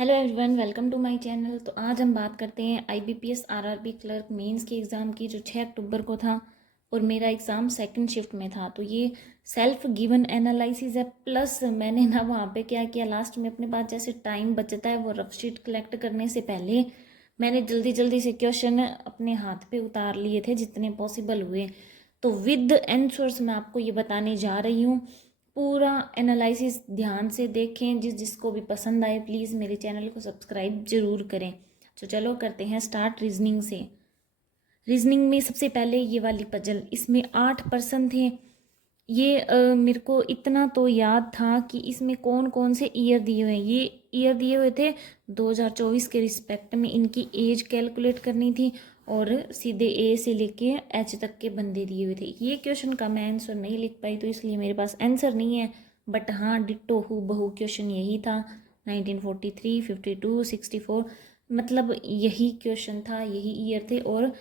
Hello everyone, welcome to my channel. तो आज हम बात करते हैं आईबीपीएस आरआरबी क्लर्क मेंस के एग्ज़ाम की, जो 6 अक्टूबर को था और मेरा एग्ज़ाम सेकंड शिफ्ट में था। तो ये सेल्फ गिवन एनालिसिस है, प्लस मैंने ना वहाँ पे क्या किया, लास्ट में अपने पास जैसे टाइम बचता है वो रफ शीट कलेक्ट करने से पहले मैंने जल्दी जल्दी से क्वेश्चन अपने हाथ पे उतार लिए थे जितने पॉसिबल हुए। तो विद आंसर्स मैं आपको ये बताने जा रही हूँ। पूरा एनालिसिस ध्यान से देखें। जिसको भी पसंद आए प्लीज़ मेरे चैनल को सब्सक्राइब जरूर करें। तो चलो करते हैं स्टार्ट रीजनिंग से। रीजनिंग में सबसे पहले ये वाली पजल, इसमें 8 थे। ये मेरे को इतना तो याद था कि इसमें कौन कौन से ईयर दिए हुए हैं। ये ईयर दिए हुए थे 2024 के रिस्पेक्ट में, इनकी एज कैलकुलेट करनी थी और सीधे ए से लेके एच तक के बंदे दिए हुए थे। ये क्वेश्चन का मैं आंसर नहीं लिख पाई तो इसलिए मेरे पास आंसर नहीं है, बट हाँ डिट्टो हु बहु क्वेश्चन यही था। 1943, 52, 64, मतलब यही क्वेश्चन था, यही ईयर थे और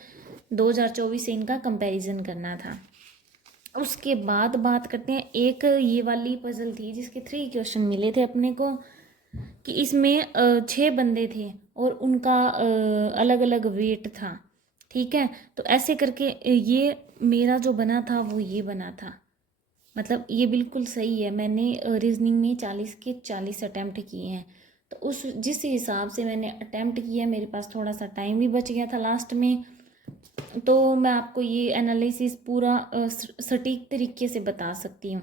2024 से इनका कंपैरिजन करना था। उसके बाद बात करते हैं, एक ये वाली पजल थी जिसके 3 क्वेश्चन मिले थे अपने को, कि इसमें 6 बंदे थे और उनका अलग अलग वेट था। ठीक है, तो ऐसे करके ये मेरा जो बना था वो ये बना था। मतलब ये बिल्कुल सही है। मैंने रीजनिंग में 40 के 40 अटैम्प्ट किए हैं। तो उस जिस हिसाब से मैंने अटैम्प्ट किया, मेरे पास थोड़ा सा टाइम भी बच गया था लास्ट में, तो मैं आपको ये एनालिसिस पूरा सटीक तरीके से बता सकती हूँ।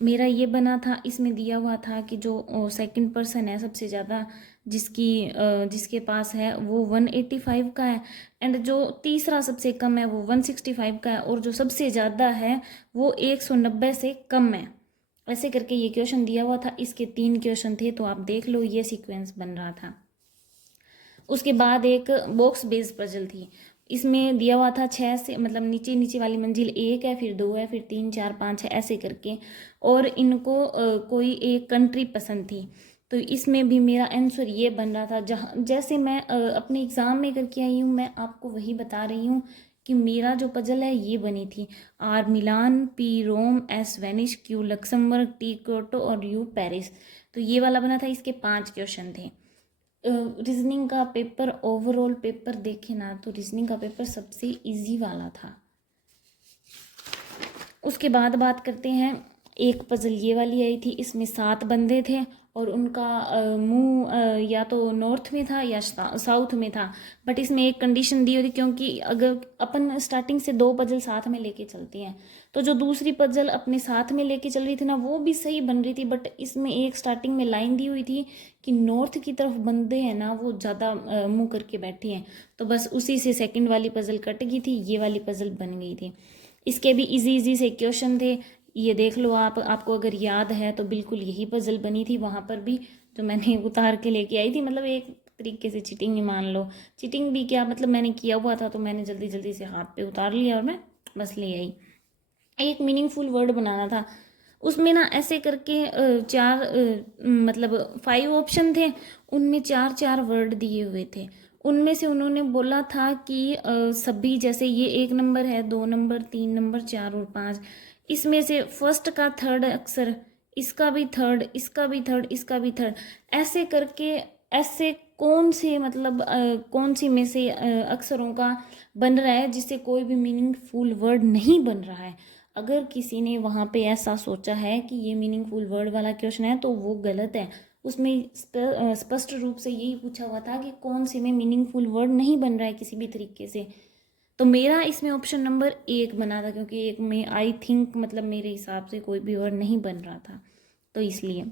मेरा ये बना था, इसमें दिया हुआ था कि जो सेकंड पर्सन है सबसे ज़्यादा जिसके पास है वो 185 का है, एंड जो तीसरा सबसे कम है वो 165 का है, और जो सबसे ज़्यादा है वो 190 से कम है। ऐसे करके ये क्वेश्चन दिया हुआ था। इसके 3 क्वेश्चन थे, तो आप देख लो ये सीक्वेंस बन रहा था। उसके बाद एक बॉक्स बेस्ड पजल थी। इसमें दिया हुआ था 6 से, मतलब नीचे नीचे वाली मंजिल 1 है, फिर 2 है, फिर 3, 4, 5 है, ऐसे करके, और इनको कोई एक कंट्री पसंद थी। तो इसमें भी मेरा आंसर ये बन रहा था। जहाँ जैसे मैं अपने एग्ज़ाम में करके आई हूँ, मैं आपको वही बता रही हूँ कि मेरा जो पजल है ये बनी थी। R Milan, P Rome, S Venice, Q Luxembourg, T Kyoto और यू पेरिस। तो ये वाला बना था। इसके 5 क्वेश्चन थे। रीजनिंग का पेपर, ओवरऑल पेपर देखे ना तो रीजनिंग का पेपर सबसे इजी वाला था। उसके बाद बात करते हैं, एक पजल ये वाली आई थी। इसमें 7 बंदे थे और उनका मुंह या तो नॉर्थ में था या साउथ में था, बट इसमें एक कंडीशन दी हुई थी, क्योंकि अगर अपन स्टार्टिंग से 2 पजल साथ में लेके चलते हैं तो जो दूसरी पजल अपने साथ में लेके चल रही थी ना वो भी सही बन रही थी, बट इसमें एक स्टार्टिंग में लाइन दी हुई थी कि नॉर्थ की तरफ बंदे हैं ना वो ज़्यादा मुंह करके बैठे हैं, तो बस उसी से सेकंड वाली पजल कट गई थी, ये वाली पजल बन गई थी। इसके भी इजी इजी से क्वेश्चन थे, ये देख लो आप। आपको अगर याद है तो बिल्कुल यही पजल बनी थी वहाँ पर भी, जो मैंने उतार के लेके आई थी। मतलब एक तरीके से चीटिंग ही मान लो। चीटिंग भी क्या, मतलब मैंने किया हुआ था तो मैंने जल्दी जल्दी से हाथ पे उतार लिया और मैं बस ले आई। एक मीनिंगफुल वर्ड बनाना था उसमें ना, ऐसे करके मतलब 5 ऑप्शन थे, उनमें 4 4 वर्ड दिए हुए थे। उनमें से उन्होंने बोला था कि सभी, जैसे ये 1 नंबर है, 2 नंबर, 3 नंबर, 4 और 5, इसमें से फर्स्ट का थर्ड अक्षर, इसका भी थर्ड, इसका भी थर्ड, इसका भी थर्ड, ऐसे करके, ऐसे कौन से, मतलब कौन सी में से अक्षरों का बन रहा है जिससे कोई भी मीनिंगफुल वर्ड नहीं बन रहा है। अगर किसी ने वहाँ पे ऐसा सोचा है कि ये मीनिंगफुल वर्ड वाला क्वेश्चन है तो वो गलत है। उसमें स्पष्ट रूप से यही पूछा हुआ था कि कौन से में मीनिंगफुल वर्ड नहीं बन रहा है किसी भी तरीके से। तो मेरा इसमें ऑप्शन नंबर 1 बना था, क्योंकि 1 में आई थिंक, मतलब मेरे हिसाब से कोई भी वर्ड नहीं बन रहा था, तो इसलिए।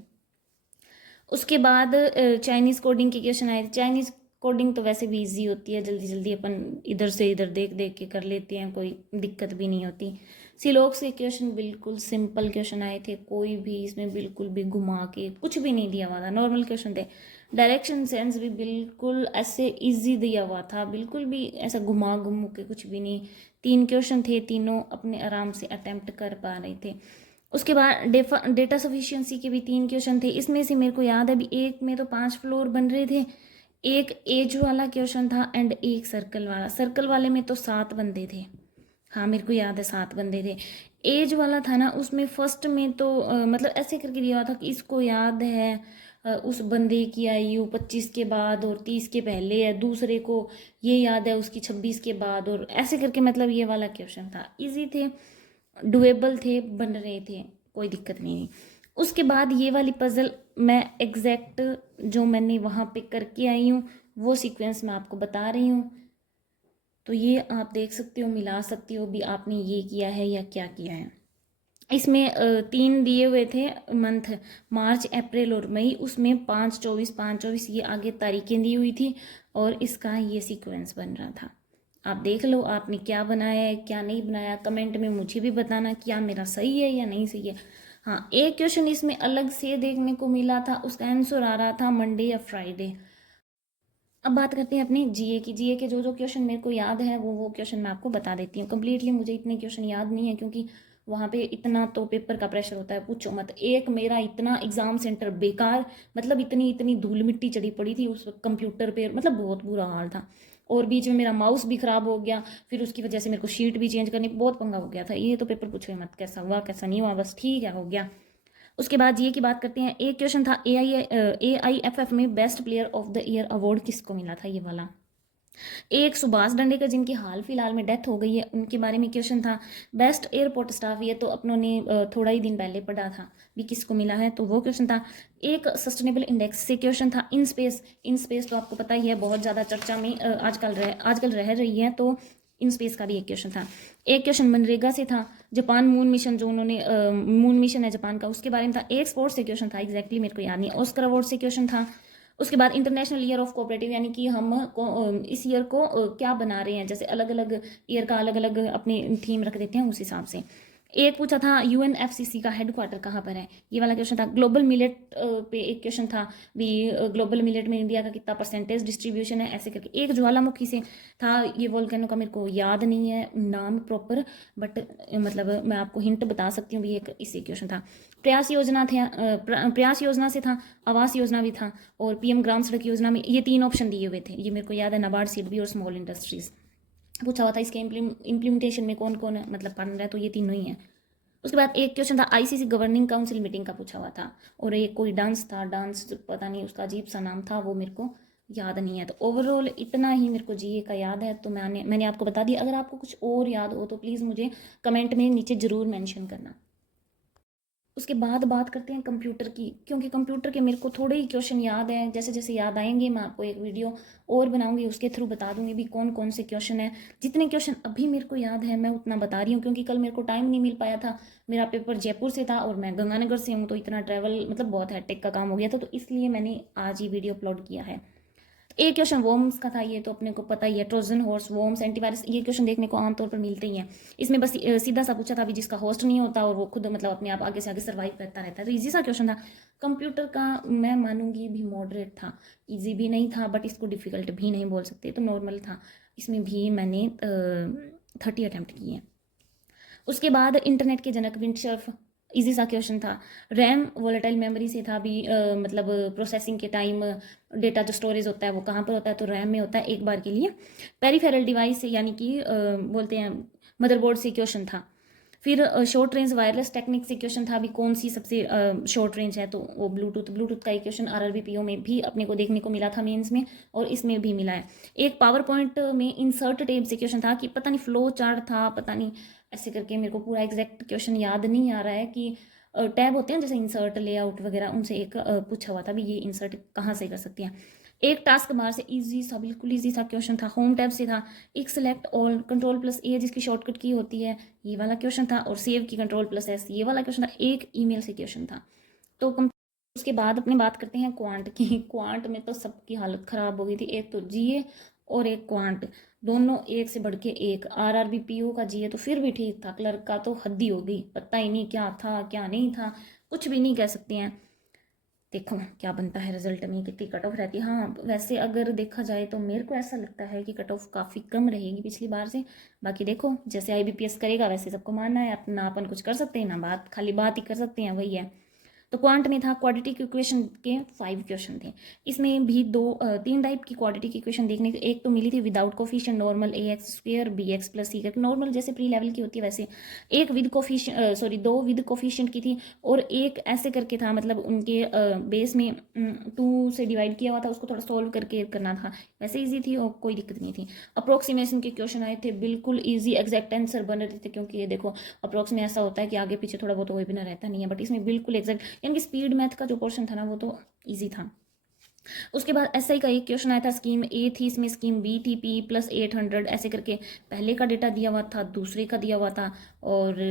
उसके बाद चाइनीज़ कोडिंग के क्वेश्चन आए थे। चाइनीज़ कोडिंग तो वैसे भी इजी होती है, जल्दी जल्दी अपन इधर से इधर देख देख के कर लेते हैं, कोई दिक्कत भी नहीं होती। सिलोक्स के क्वेश्चन बिल्कुल सिंपल क्वेश्चन आए थे, कोई भी इसमें बिल्कुल भी घुमा के कुछ भी नहीं दिया हुआ था, नॉर्मल क्वेश्चन थे। डायरेक्शन सेंस भी बिल्कुल ऐसे इजी दिया हुआ था, बिल्कुल भी ऐसा घुमा घुमू के कुछ भी नहीं। 3 क्वेश्चन थे, तीनों अपने आराम से अटेम्प्ट कर पा रहे थे। उसके बाद डेटा सफिशिएंसी के भी 3 क्वेश्चन थे। इसमें से मेरे को याद है, अभी एक में तो 5 फ्लोर बन रहे थे, एक एज वाला क्वेश्चन था एंड एक सर्कल वाला। सर्कल वाले में तो 7 बंदे थे, हाँ मेरे को याद है 7 बंदे थे। एज वाला था ना, उसमें फर्स्ट में तो मतलब ऐसे करके दिया हुआ था कि इसको याद है उस बंदे की आयु 25 के बाद और 30 के पहले है, दूसरे को ये याद है उसकी 26 के बाद, और ऐसे करके मतलब ये वाला क्वेश्चन था। इजी थे, डुएबल थे, बन रहे थे, कोई दिक्कत नहीं। उसके बाद ये वाली पजल मैं एग्जैक्ट जो मैंने वहाँ पे करके आई हूँ वो सीक्वेंस मैं आपको बता रही हूँ। तो ये आप देख सकते हो, मिला सकते हो भी आपने ये किया है या क्या किया है। इसमें 3 दिए हुए थे मंथ, मार्च, अप्रैल और मई। उसमें 5/24 ये आगे तारीखें दी हुई थी और इसका ये सीक्वेंस बन रहा था। आप देख लो आपने क्या बनाया है क्या नहीं बनाया, कमेंट में मुझे भी बताना क्या मेरा सही है या नहीं सही है। हाँ, एक क्वेश्चन इसमें अलग से देखने को मिला था, उसका आंसर आ रहा था मंडे या फ्राइडे। अब बात करते हैं अपने जीए की। जीए के जो जो क्वेश्चन मेरे को याद है वो क्वेश्चन मैं आपको बता देती हूँ। कंप्लीटली मुझे इतने क्वेश्चन याद नहीं है क्योंकि वहाँ पे इतना तो पेपर का प्रेशर होता है, पूछो मत। एक मेरा इतना एग्जाम सेंटर बेकार, मतलब इतनी इतनी धूल मिट्टी चढ़ी पड़ी थी उस कंप्यूटर पे, मतलब बहुत बुरा हाल था। और बीच में मेरा माउस भी खराब हो गया, फिर उसकी वजह से मेरे को शीट भी चेंज करनी, बहुत पंगा हो गया था। ये तो पेपर पूछो मत कैसा हुआ कैसा नहीं हुआ, बस ठीक है हो गया। उसके बाद ये की बात करते हैं। एक क्वेश्चन था AIFF में best player of the year award किसको मिला था, ये वाला। एक सुभाष डंडेकर जिनकी हाल फिलहाल में डेथ हो गई है, उनके बारे में क्वेश्चन था। बेस्ट एयरपोर्ट स्टाफ, ये तो अपनों ने थोड़ा ही दिन पहले पढ़ा था भी किसको मिला है, तो वो क्वेश्चन था। एक सस्टेनेबल इंडेक्स से क्वेश्चन था। इन स्पेस तो आपको पता ही है बहुत ज़्यादा चर्चा में आजकल रह रही है, तो इन स्पेस का भी एक क्वेश्चन था। एक क्वेश्चन मनरेगा से था। जापान मून मिशन जो उन्होंने मून मिशन है जापान का, उसके बारे में था। एक स्पोर्ट्स से क्वेश्चन था, एग्जैक्टली मेरे को याद नहीं। ऑस्कर अवार्ड से क्वेश्चन था। उसके बाद इंटरनेशनल ईयर ऑफ कोऑपरेटिव, यानी कि हम इस ईयर को क्या बना रहे हैं, जैसे अलग अलग ईयर का अलग अलग अपनी थीम रख देते हैं उस हिसाब से। एक पूछा था UNFCCC का हेडक्वार्टर कहाँ पर है, ये वाला क्वेश्चन था। ग्लोबल मिलेट पे एक क्वेश्चन था भी ग्लोबल मिलेट में इंडिया का कितना परसेंटेज डिस्ट्रीब्यूशन है, ऐसे करके। एक ज्वालामुखी से था, ये वोल्केनो का मेरे को याद नहीं है नाम प्रॉपर, बट मतलब मैं आपको हिंट बता सकती हूँ भी, एक इसी क्वेश्चन था। प्रयास योजना थे, प्रयास योजना से था। आवास योजना भी था और PM ग्राम सड़क योजना में ये 3 ऑप्शन दिए हुए थे, ये मेरे को याद है। नाबार्ड, सिडबी और स्मॉल इंडस्ट्रीज पूछा हुआ था। इसके इम्प्लीमेंटेशन में कौन कौन मतलब बन रहा है, तो ये तीनों ही है। उसके बाद एक क्वेश्चन था ICC गवर्निंग काउंसिल मीटिंग का पूछा हुआ था, और एक कोई डांस था, डांस पता नहीं उसका अजीब सा नाम था, वो मेरे को याद नहीं है। तो ओवरऑल इतना ही मेरे को जीए का याद है, तो मैंने आपको बता दिया। अगर आपको कुछ और याद हो तो प्लीज़ मुझे कमेंट में नीचे ज़रूर मेंशन करना। उसके बाद बात करते हैं कंप्यूटर की, क्योंकि कंप्यूटर के मेरे को थोड़े ही क्वेश्चन याद हैं। जैसे जैसे याद आएंगे मैं आपको एक वीडियो और बनाऊंगी, उसके थ्रू बता दूंगी भी कौन कौन से क्वेश्चन है। जितने क्वेश्चन अभी मेरे को याद है मैं उतना बता रही हूँ, क्योंकि कल मेरे को टाइम नहीं मिल पाया था। मेरा पेपर जयपुर से था और मैं गंगानगर से हूँ, तो इतना ट्रैवल मतलब बहुत हैट्रिक का काम हो गया था, तो इसलिए मैंने आज ही वीडियो अपलोड किया है। एक क्वेश्चन वॉर्म्स का था, ये तो अपने को पता ही है। ट्रोजन हॉर्स, वॉर्म्स, एंटीवायरस, ये क्वेश्चन देखने को आमतौर पर मिलते ही हैं। इसमें बस सीधा सा पूछा था भी जिसका होस्ट नहीं होता और वो खुद मतलब अपने आप आगे से आगे सर्वाइव करता रहता है, तो इजी सा क्वेश्चन था। कंप्यूटर का मैं मानूंगी भी मॉडरेट था, इजी भी नहीं था बट इसको डिफिकल्ट भी नहीं बोल सकते, तो नॉर्मल था। इसमें भी मैंने 30 अटैम्प्ट किए हैं। उसके बाद इंटरनेट के जनक विंडसर्फ, इजी सा क्वेश्चन था। रैम वोलेटाइल मेमोरी से था भी मतलब प्रोसेसिंग के टाइम डेटा जो स्टोरेज होता है वो कहाँ पर होता है, तो रैम में होता है एक बार के लिए। पेरिफेरल डिवाइस यानी कि बोलते हैं मदरबोर्ड से क्वेश्चन था। फिर शॉर्ट रेंज वायरलेस टेक्निक से क्वेश्चन था भी कौन सी सबसे शॉर्ट रेंज है, तो वो ब्लूटूथ का एक क्वेश्चन RRB PO में भी अपने को देखने को मिला था मेंस में, और इसमें भी मिला है। एक पावर पॉइंट में इंसर्ट टेब से क्वेश्चन था कि पता नहीं फ्लो चार्ट था, पता नहीं ऐसे करके, मेरे को पूरा एग्जैक्ट क्वेश्चन याद नहीं आ रहा है कि टैब होते हैं जैसे इंसर्ट लेआउट वगैरह, उनसे एक पूछा हुआ था भी ये इंसर्ट कहाँ से कर सकती हैं। एक टास्क बार से इजी सा, बिल्कुल इजी सा क्वेश्चन था। होम टैब से था। एक सेलेक्ट ऑल, कंट्रोल+A जिसकी शॉर्टकट की होती है, ये वाला क्वेश्चन था। और सेव की कंट्रोल+S, ये वाला क्वेश्चन था। एक ईमेल से क्वेश्चन था। तो उसके बाद अपनी बात करते हैं क्वांट की। क्वांट में तो सबकी हालत खराब हो गई थी, एक तो जीए और एक क्वांट, दोनों एक से बढ़ के एक। RRB PO का जीए तो फिर भी ठीक था, क्लर्क का तो हद ही हो गई, पता ही नहीं क्या था क्या नहीं था, कुछ भी नहीं कह सकते हैं। देखो क्या बनता है रिजल्ट में, कितनी कट ऑफ रहती है। हाँ वैसे अगर देखा जाए तो मेरे को ऐसा लगता है कि कट ऑफ काफ़ी कम रहेगी पिछली बार से। बाकी देखो जैसे IBPS करेगा वैसे सबको मानना है, अपना अपन कुछ कर सकते हैं ना, बात खाली बात ही कर सकते हैं, वही है। तो क्वांट में था क्वाड्रेटिक इक्वेशन के 5 क्वेश्चन थे। इसमें भी 3 टाइप की क्वाड्रेटिक इक्वेशन देखने को, एक तो मिली थी without coefficient normal ax² bx + c करके, नॉर्मल जैसे प्री लेवल की होती है वैसे, एक विद कोफिशिएंट दो विद कोफिशिएंट की थी, और एक ऐसे करके था, मतलब उनके बेस में 2 से डिवाइड किया हुआ था, उसको थोड़ा सॉल्व करके करना था, वैसे ईजी थी और कोई दिक्कत नहीं थी। अप्रोक्सीमेशन के क्वेश्चन आए थे, बिल्कुल ईजी एग्जैक्ट आंसर बन रहे थे, क्योंकि ये देखो अप्रोक्स में ऐसा होता है कि आगे पीछे थोड़ा बहुत कोई भी ना रहता नहीं है, बट इसमें बिल्कुल एग्जैक्ट, यानी कि स्पीड मैथ का जो पोर्शन था ना वो तो ईजी था। उसके बाद एसआई का एक क्वेश्चन आया था, स्कीम ए थी, इसमें स्कीम बी थी, पी प्लस 800 ऐसे करके, पहले का डेटा दिया हुआ था, दूसरे का दिया हुआ था, और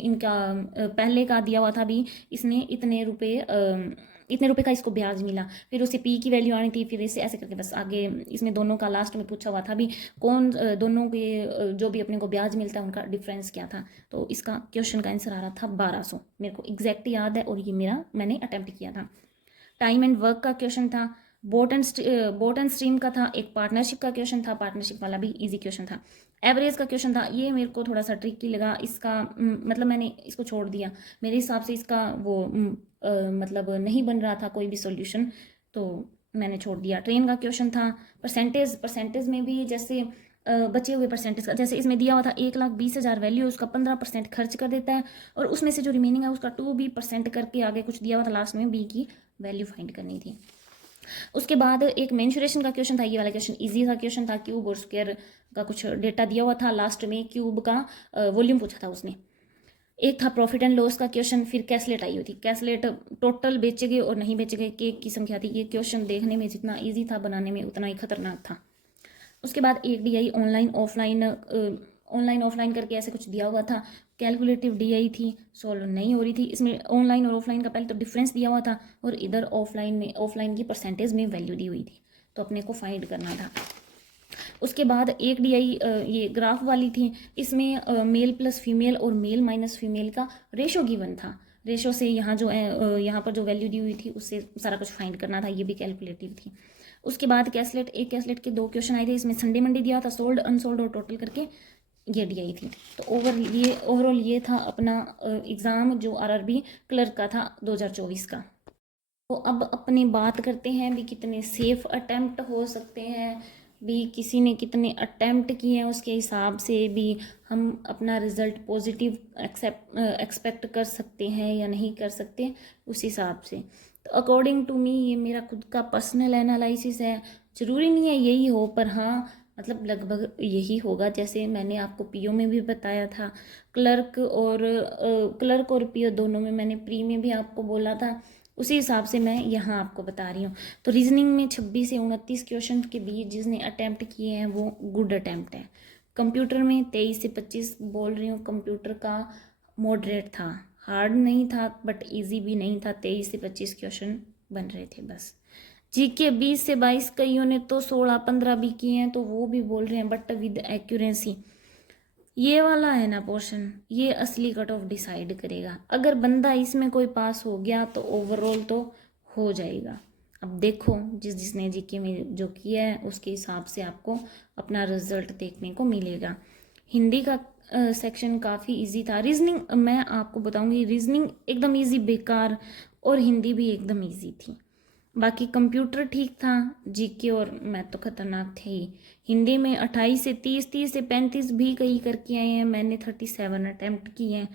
इनका पहले का दिया हुआ था भी, इसने इतने रुपए का इसको ब्याज मिला, फिर उसे पी की वैल्यू आनी थी, फिर इसे ऐसे करके बस आगे इसमें दोनों का लास्ट में पूछा हुआ था भी कौन दोनों के जो भी अपने को ब्याज मिलता है उनका डिफरेंस क्या था। तो इसका क्वेश्चन का आंसर आ रहा था 1200, मेरे को एग्जैक्ट याद है, और ये मैंने अटेम्प्ट किया था। टाइम एंड वर्क का क्वेश्चन था, बोट एंड स्ट्रीम का था, एक पार्टनरशिप का क्वेश्चन था, पार्टनरशिप वाला भी इजी क्वेश्चन था। एवरेज का क्वेश्चन था, ये मेरे को थोड़ा सा ट्रिकी लगा, इसका मतलब मैंने इसको छोड़ दिया, मेरे हिसाब से इसका वो मतलब नहीं बन रहा था कोई भी सॉल्यूशन, तो मैंने छोड़ दिया। ट्रेन का क्वेश्चन था, परसेंटेज में भी जैसे बचे हुए परसेंटेज का, जैसे इसमें दिया हुआ था 1,20,000 वैल्यू, उसका 15% खर्च कर देता है, और उसमें से जो रिमेनिंग है उसका 2% करके आगे कुछ दिया हुआ था, लास्ट में बी की वैल्यू फाइंड करनी थी। उसके बाद एक मेंसुरेशन का क्वेश्चन था, ये वाला क्वेश्चन इजी था क्वेश्चन था, क्यूब और स्क्वायर का कुछ डेटा दिया हुआ था, लास्ट में क्यूब का वॉल्यूम पूछा था उसने। एक था प्रॉफिट एंड लॉस का क्वेश्चन, फिर कैसलेट आई हुई थी, कैसलेट टोटल बेचे गए और नहीं बेचे गए केक की संख्या थी। ये क्वेश्चन देखने में जितना ईजी था, बनाने में उतना ही खतरनाक था। उसके बाद एक डीआई ऑनलाइन ऑफलाइन करके ऐसे कुछ दिया हुआ था, कैलकुलेटिव डीआई थी, सॉल्व नहीं हो रही थी। इसमें ऑनलाइन और ऑफलाइन का पहले तो डिफरेंस दिया हुआ था, और इधर ऑफलाइन की परसेंटेज में वैल्यू दी हुई थी, तो अपने को फाइंड करना था। उसके बाद एक डीआई ये ग्राफ वाली थी, इसमें मेल प्लस फीमेल और मेल माइनस फीमेल का रेशो गिवन था, रेशो से यहाँ जो यहाँ पर जो वैल्यू दी हुई थी उससे सारा कुछ फाइंड करना था, ये भी कैलकुलेटिव थी। उसके बाद कैसलेट के 2 क्वेश्चन आए थे, इसमें संडे मंडे दिया था, सोल्ड अनसोल्ड और टोटल करके ये डीआई थी। तो ओवरऑल ये था अपना एग्ज़ाम जो आरआरबी क्लर्क का था 2024 का। तो अब अपनी बात करते हैं भी कितने सेफ अटेम्प्ट हो सकते हैं, भी किसी ने कितने अटेम्प्ट किए हैं, उसके हिसाब से भी हम अपना रिज़ल्ट पॉजिटिव एक्सपेक्ट कर सकते हैं या नहीं कर सकते, उस हिसाब से। तो अकॉर्डिंग टू मी ये मेरा खुद का पर्सनल एनालिसिस है, ज़रूरी नहीं है यही हो, पर हाँ मतलब लगभग यही होगा। जैसे मैंने आपको पीओ में भी बताया था, क्लर्क और पीओ दोनों में मैंने प्री में भी आपको बोला था, उसी हिसाब से मैं यहाँ आपको बता रही हूँ। तो रीजनिंग में 26 से 29 क्वेश्चन के बीच जिसने अटैम्प्ट किए हैं वो गुड अटैम्प्ट है। कंप्यूटर में 23 से 25 बोल रही हूँ, कंप्यूटर का मॉडरेट था, हार्ड नहीं था बट इजी भी नहीं था, 23 से 25 क्वेश्चन बन रहे थे बस। जीके 20 से 22, कईयों ने तो 16-15 भी किए हैं, तो वो भी बोल रहे हैं बट विद एक्यूरेंसी। ये वाला है ना पोर्शन, ये असली कट ऑफ डिसाइड करेगा। अगर बंदा इसमें कोई पास हो गया तो ओवरऑल तो हो जाएगा। अब देखो जिसने जीके में जो किया है उसके हिसाब से आपको अपना रिजल्ट देखने को मिलेगा। हिंदी का सेक्शन काफ़ी इजी था। रीजनिंग मैं आपको बताऊंगी, रीजनिंग एकदम इजी बेकार, और हिंदी भी एकदम इजी थी। बाकी कंप्यूटर ठीक था, जीके और मैथ तो खतरनाक थे ही। हिंदी में 28 से 30, 30 से 35 भी कई करके आए हैं, मैंने 37 अटैम्प्ट किए हैं।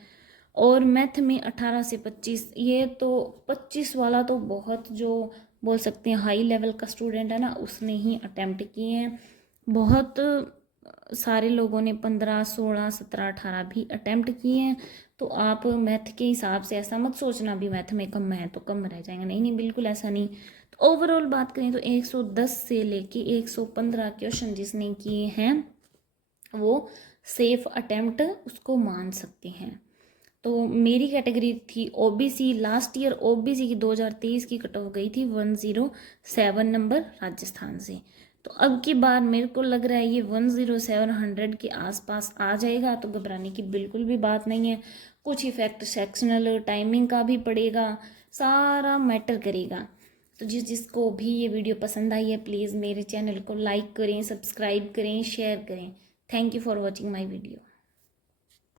और मैथ में 18 से 25, ये तो 25 वाला तो बहुत जो बोल सकते हैं हाई लेवल का स्टूडेंट है ना, उसने ही अटैम्प्ट किए हैं। बहुत सारे लोगों ने 15, 16, 17, 18 भी अटैम्प्ट किए हैं। तो आप मैथ के हिसाब से ऐसा मत सोचना भी मैथ में कम है तो कम रह जाएंगे, नहीं नहीं बिल्कुल ऐसा नहीं। तो ओवरऑल बात करें तो 110 से लेके 115 क्वेश्चन जिसने किए हैं वो सेफ अटेम्प्ट उसको मान सकते हैं। तो मेरी कैटेगरी थी ओबीसी, लास्ट ईयर ओबीसी की 2023 की कट ऑफ गई थी 107 नंबर राजस्थान से। तो अब की बार मेरे को लग रहा है ये 107 के आसपास आ जाएगा, तो घबराने की बिल्कुल भी बात नहीं है। कुछ इफेक्ट सेक्शनल टाइमिंग का भी पड़ेगा, सारा मैटर करेगा। तो जिसको भी ये वीडियो पसंद आई है प्लीज़ मेरे चैनल को लाइक करें, सब्सक्राइब करें, शेयर करें। Thank you for watching my video.